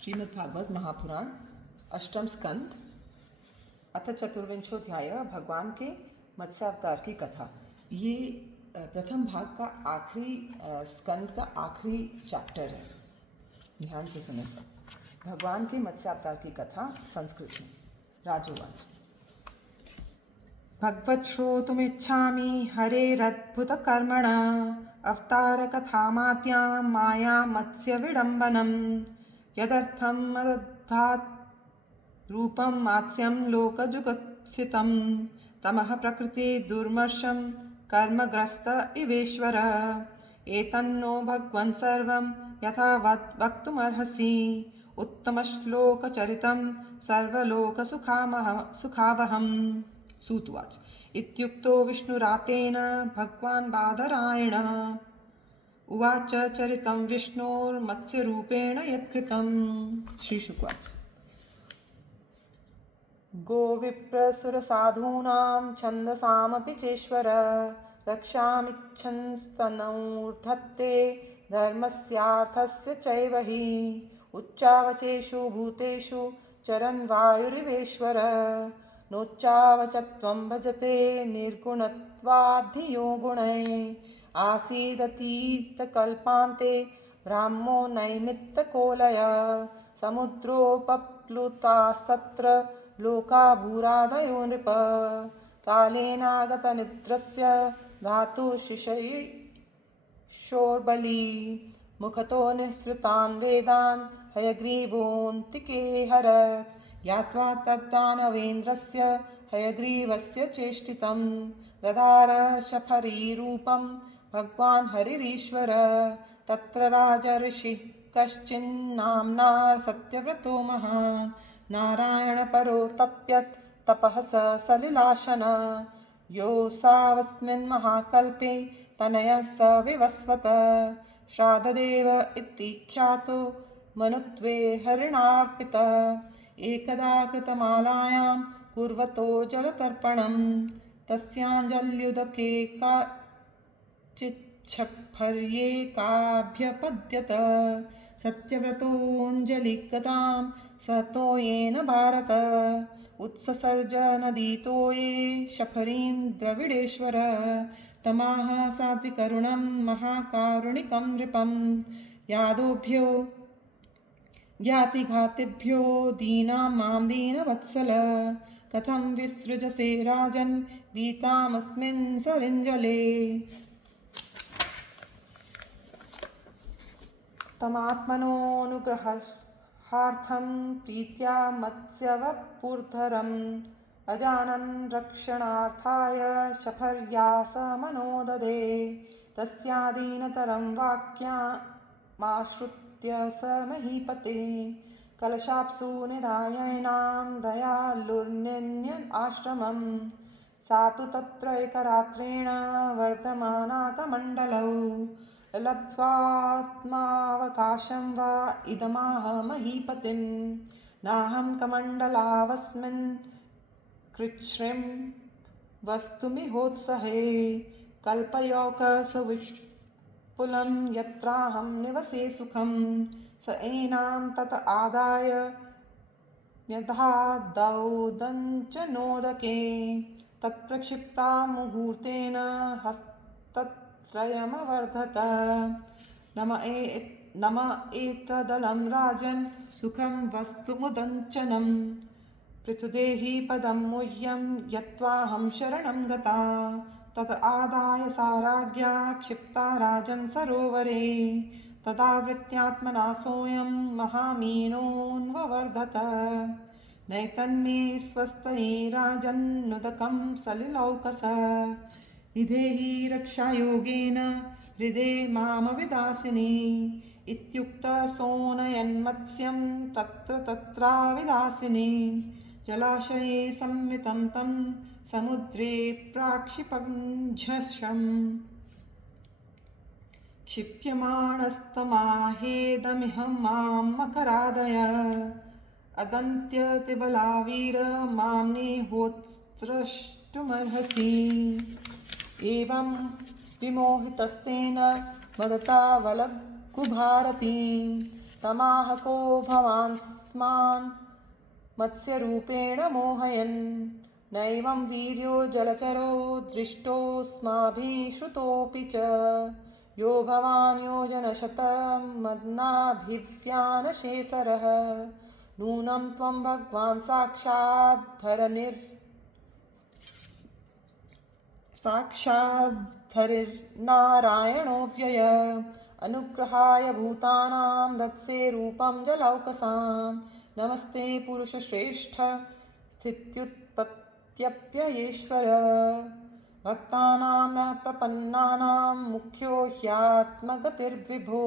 श्रीमद् भागवत महापुराण अष्टम स्कंद अथ चतुर्विंशोध्याय भगवान के मत्स्यावतार की कथा। ये प्रथम भाग का आखिरी स्कंद का आखिरी चैप्टर है। ध्यान से सुनो सब। भगवान के मत्स्यावतार की कथा संस्कृत में। राजोवाच। भगवत् श्रोतुमिच्छामि हरेरद्भुतकर्मणा अवतार कथामात्यां माया मत्स्य विडम्बनम् यदर्थं मदधात् रूपं मात्स्यं लोकजुगप्सितं तमः प्रकृति दुर्मर्शं कर्मग्रस्त इवेश्वर एतन्नो भगवन् सर्वं यथा वक्तुमर्हसि उत्तमश्लोकचरितं सर्वलोकसुखावहम्। सूतुवाच। इत्युक्तो विष्णुरातेन भगवान् बादरायणः उवाच चरितं विष्णोर्मत्स्यरूपेण यत्कृतं। श्रीशुकवाच। गोविप्रसुरसाधूनां छन्दसामपि चेश्वर रक्षामिच्छन्स्तनूर्धत्ते धर्मस्यार्थस्य चैव हि उच्चावचेषु भूतेषु चरन् वायुरिवेश्वर नोच्चावचत्वं भजते निर्गुणत्वाद्धियो गुणैः आसीदतीतकल्पान्ते ब्राह्मो नैमित्तकोलय समुद्रोपप्लुतास्तत्र लोका भूरादयो नृप कालेनागतनिद्रस्य धातुशिशैशोर्बली मुखतो निःसृतान् वेदान् हयग्रीवोऽन्तिके हरत् ज्ञात्वा तद्दानवेन्द्रस्य हयग्रीवस्य चेष्टितं ददार शफरीरूपं भगवान् हरिरीश्वर तत्र राजर्षिः कश्चिन्नाम्ना सत्यव्रतो महान् नारायणपरो तप्यत् तपः स सलिलाशन योऽसावस्मिन् महाकल्पे तनयः स विवस्वत श्राद्धदेव इति ख्यातो मनुत्वे हरिणार्पित एकदा कृतमालायां कुर्वतो जलतर्पणं तस्याञ्जल्युदके काचिच्छफर्येकाभ्यपद्यत सत्यव्रतोऽञ्जलिगतां सतो येन भारत उत्ससर्ज नदीतोये शफरीं द्रविडेश्वर तमाह साधिकरुणं महाकारुणिकं नृपं यादोभ्यो ज्ञातिघातिभ्यो दीनां मां दीनवत्सल कथं विसृजसे राजन् वीतामस्मिन् सरिञ्जले तमात्मनोऽनुग्रहार्थं प्रीत्या मत्स्यवपुर्धरम् अजानन् रक्षणार्थाय शफर्यास मनोददे तस्यादीनतरं वाक्यमाश्रुत्य स महीपते कलशाप्सु निधायैनां दयालुर्निन्य आश्रमं सा तु तत्र एकरात्रेण वर्धमानाकमण्डलौ लब्ध्वात्मावकाशं वा इदमाह महीपतिं नाहं कमण्डलावस्मिन् कृच्छ्रीं वस्तुमिहोत्सहे कल्पयोकसुविपुलं यत्राहं निवसे सुखं स एनां तत आदाय न्यधादौदञ्चनोदके तत्र क्षिप्ता मुहूर्तेन हस्तत्रयमवर्धत नम एतदलं राजन् सुखं वस्तुमुदञ्चनं पृथुदेहि पदं मुह्यं यत्त्वाहं शरणं गता तत आदाय सा राज्ञा क्षिप्ता राजन् सरोवरे तदावृत्यात्मना सोऽयं महामीनोऽन्ववर्धत नैतन्मे स्वस्तये राजन्नुदकं सलिलौकस निधेहि रक्षायोगेन हृदे मामविदासिनी इत्युक्तः सोऽनयन्मत्स्यं तत्र तत्राविदासिनी जलाशये संवितं तं समुद्रे प्राक्षिपञ्झषम् क्षिप्यमाणस्तमाहेदमिहं मां मकरादय अदन्त्यतिबलावीर मां नेहोत्स्रष्टुमर्हसि एवं विमोहितस्तेन वदता वलग्गुभारतीं तमाह को भवान्स्मान् मत्स्यरूपेण मोहयन् नैवं वीर्यो जलचरो दृष्टोऽस्माभिः श्रुतोऽपि च यो भवान् योजनशतं मदनाभिव्यानशेसरः नूनं त्वं भगवान् साक्षाद्धरिर्नारायणो व्यय अनुग्रहाय भूतानां दत्से रूपं जलौकसां नमस्ते पुरुषश्रेष्ठ स्थित्युत्पत्त्यप्ययेश्वर भक्तानां न प्रपन्नानां मुख्यो ह्यात्मगतिर्विभो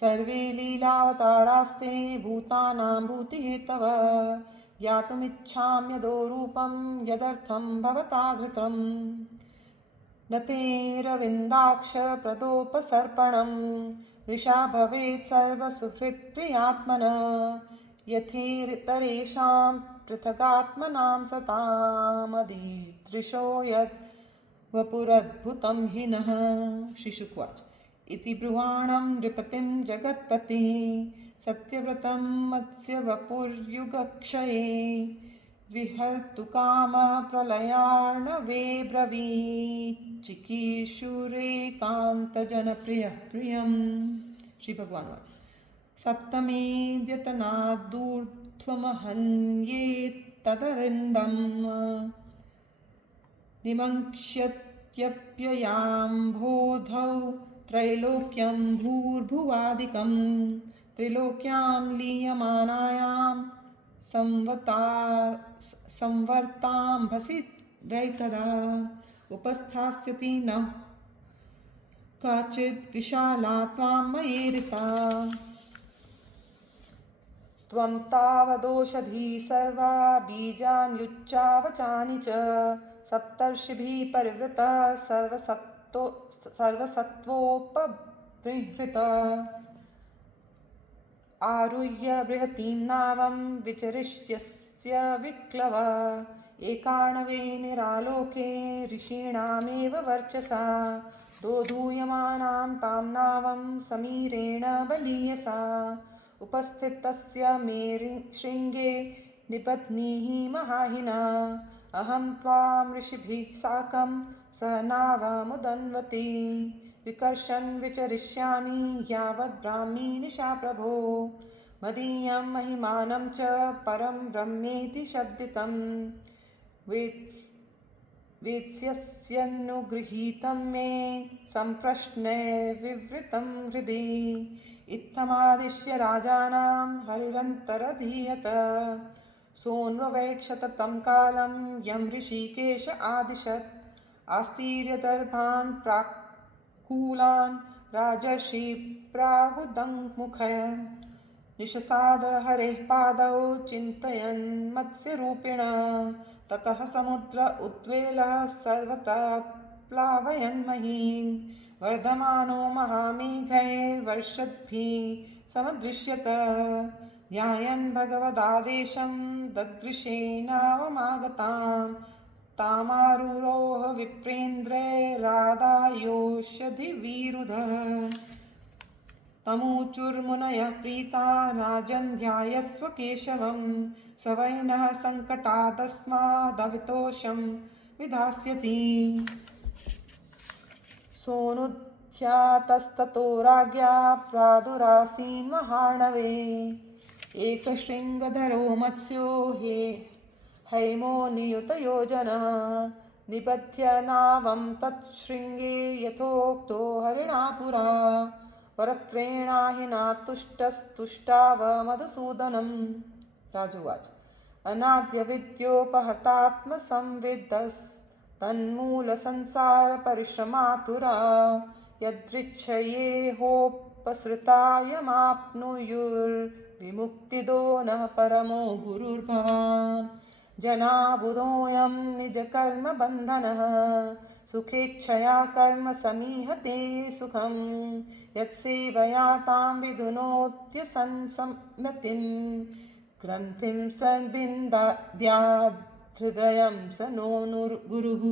सर्वे लीलावतारास्ते भूतानां भूतिहेतव ज्ञातुमिच्छाम्यदो रूपं यदर्थं भवता धृतं न तेरविन्दाक्ष प्रदोपसर्पणं वृषा भवेत् सर्वसुहृत्प्रियात्मन यथेतरेषां पृथगात्मनां सतामदीदृशो यद् वपुरद्भुतं हि नः। श्रीशुकुवाच इति ब्रुवाणं नृपतिं जगत्पतिः सत्यव्रतं मत्स्यवपुर्युगक्षये विहर्तुकामप्रलयार्णवे ब्रवीत् चिकीर्षुरेकान्तजनप्रियः प्रियम्। श्री भगवान वाच सप्तमेऽद्यतनादूर्ध्वमहन्येत्तदरिन्दम् निमङ्क्ष्यत्यप्ययाम्भोधौ त्रैलोक्यं भूर्भुवादिकं त्रिलोक्यां लीयमानायां संवर्ताम्भसि वैतदा उपस्थास्यति न काचिद् विशाला त्वां मयीरिता त्वं तावदोषधी सर्वा बीजान्युच्चावचानि च सप्तर्षिभिः परिवृतः सर्वसत्त्वोपबृंहृतः आरुह्य बृहतीं नावं विचरिष्यस्य विक्लव एकाणवे निरालोके ऋषीणामेव वर्चसा दोधूयमानां तां नावं समीरेण बलीयसा उपस्थितस्य मेरुशृङ्गे निबध्नीः महाहिना अहं त्वां ऋषिभिः साकं सह नावमुदन्वती विकर्षन् विचरिष्यामि यावत् ब्राह्मी निशा प्रभो मदीयं महिमानं च परं ब्रह्मेति शब्दितं वेत्स्यन्नुगृहीतं मे सम्प्रश्ने विवृतं हृदि इत्थमादिश्य राजानां हरिरन्तरधीयत सोऽन्ववेक्षत तं कालं यं ऋषिकेश आदिशत् आस्तीर्यदर्भान् प्राक्कूलान् राजर्षि प्रागुदङ्मुखय निशसाद हरेः पादौ चिन्तयन् मत्स्यरूपिण ततः समुद्र उद्वेलः सर्वतः प्लावयन् महीन् वर्धमानो महामेघैर्वर्षद्भिः समदृश्यत ध्यायन् भगवदादेशं ददृशेनावमागतां तामारुरोह विप्रेन्द्रैरादायोषधिवीरुधः तमूचुर्मुनयः प्रीता राजन् ध्यायस्व केशवं स वै नः सङ्कटादस्मादवितोषं विधास्यति सोऽनुध्यातस्ततो राज्ञा प्रादुरासीन् महार्णवे एकशृङ्गधरो मत्स्यो हैमो नियुतयोजनः निबध्य नावं तच्छृङ्गे यथोक्तो हरिणा पुरा वरत्रेणाहिना तुष्टस्तुष्टाव मधुसूदनं। राजुवाच अनाद्य विद्योपहतात्मसंविद्धस्तन्मूलसंसारपरिश्रमातुरा यदृच्छयेहोपसृतायमाप्नुयुर्विमुक्तिदो नः परमो गुरुर्भवान् जनाबुधोऽयं निजकर्मबन्धनः सुखेच्छया कर्म समीहते सुखं यत्सेवया तां विधुनोत्यसंसम्मतिं ग्रन्थिं संविन्दद्याद्धृदयं स नो गुरुः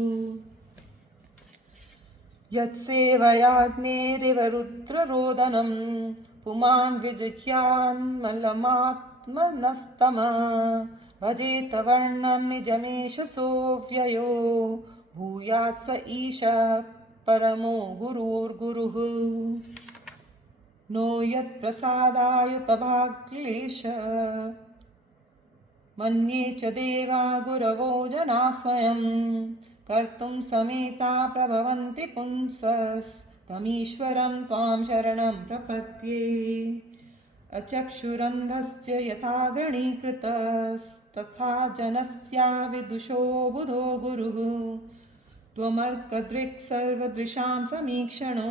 यत्सेवयाग्नेरिव रुद्ररोदनं पुमान् विजिह्यान्मलमात्मनस्तम भजेत वर्णं निजमेष सोऽव्ययो भूयात् स ईश परमो गुरुर्गुरुः नो यत्प्रसादायुतभाक्लेश मन्ये च देवा गुरवो जना स्वयं कर्तुं समेता प्रभवन्ति पुंसस्तमीश्वरं त्वां शरणं प्रपद्ये अचक्षुरन्धस्य यथा गणीकृतस्तथा जनस्या विदुषो बुधो गुरुः त्वमर्कदृक् सर्वदृशां समीक्षणो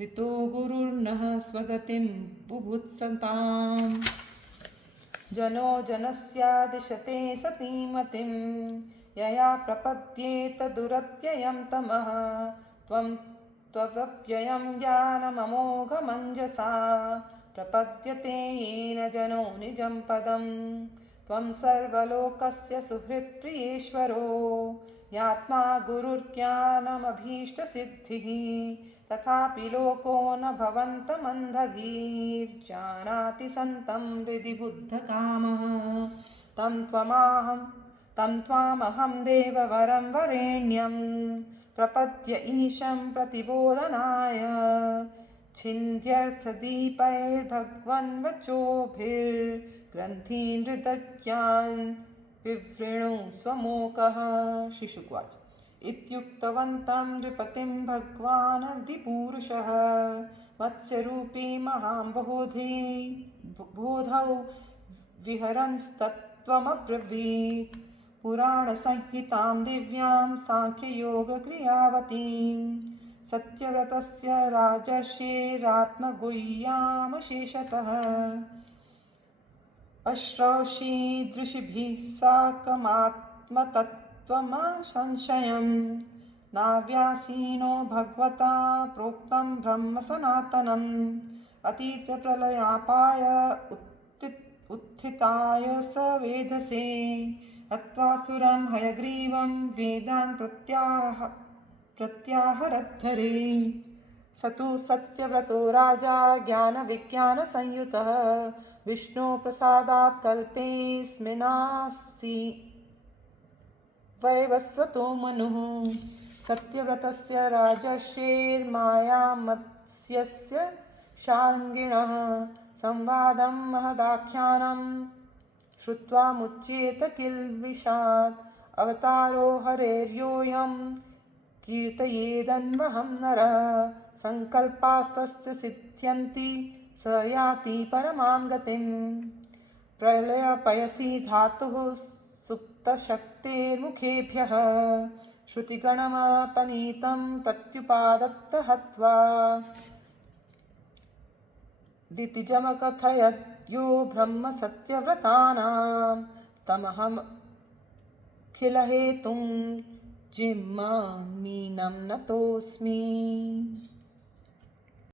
ऋतो गुरुर्नः स्वगतिं बुभुत्सताम् जनो जनस्यादिशते सतीमतिं यया प्रपद्येत दुरत्ययं तमः त्वं त्वव्ययं ज्ञानममोघमञ्जसा प्रपद्यते येन जनो निजं पदं त्वं सर्वलोकस्य सुहृत्प्रियेश्वरो यात्मा गुरुर्ज्ञानमभीष्टसिद्धिः तथापि लोको न भवन्तमन्धधीर्जानाति सन्तं हृदि बुद्धकामः तं त्वामहं देववरं वरेण्यं प्रपद्य ईशं प्रतिबोधनाय छिन्द्यर्थदीपैर्भगवन्वचोभिर्ग्रन्थीन् हृदज्ञान् विवृणु स्वमोकः। श्रीशुकवाच इत्युक्तवन्तं नृपतिं भगवानदिपुरुषः मत्स्यरूपी महाम्बोधौ विहरंस्तत्त्वमब्रवीत् पुराणसंहितां दिव्यां साङ्ख्ययोगक्रियावतीं सत्यव्रतस्य राजर्षेरात्मगुह्यामशेषतः अश्रौषीदृशिभिः साकमात्मतत्त्वमसंशयं नाव्यासीनो भगवता प्रोक्तं ब्रह्म सनातनम् अतीतप्रलयापाय उत्थिताय स वेधसे हत्वासुरं हयग्रीवं वेदान् प्रत्याहरद्धरे स तु सत्यव्रतो राजा ज्ञानविज्ञानसंयुतः विष्णुप्रसादात् कल्पेऽस्मिन्नासी वैवस्वतो मनुः सत्यव्रतस्य राजर्षेर्मायामत्स्यस्य शार्ङ्गिणः संवादं महदाख्यानं श्रुत्वा मुच्येत किल्बिषात् अवतारो हरेर्योऽयं कीर्तयेदन्वहं नरः संकल्पास्तस्य सिद्ध्यन्ति स याति परमां गतिं प्रलयपयसि धातुः सुप्तशक्तेर्मुखेभ्यः श्रुतिगणमपनीतं प्रत्युपादत्त हत्वा दितिजमकथयत् यो ब्रह्म सत्यव्रतानां तमहमखिलहेतुं जिह्वान्मीनं नतोऽस्मि।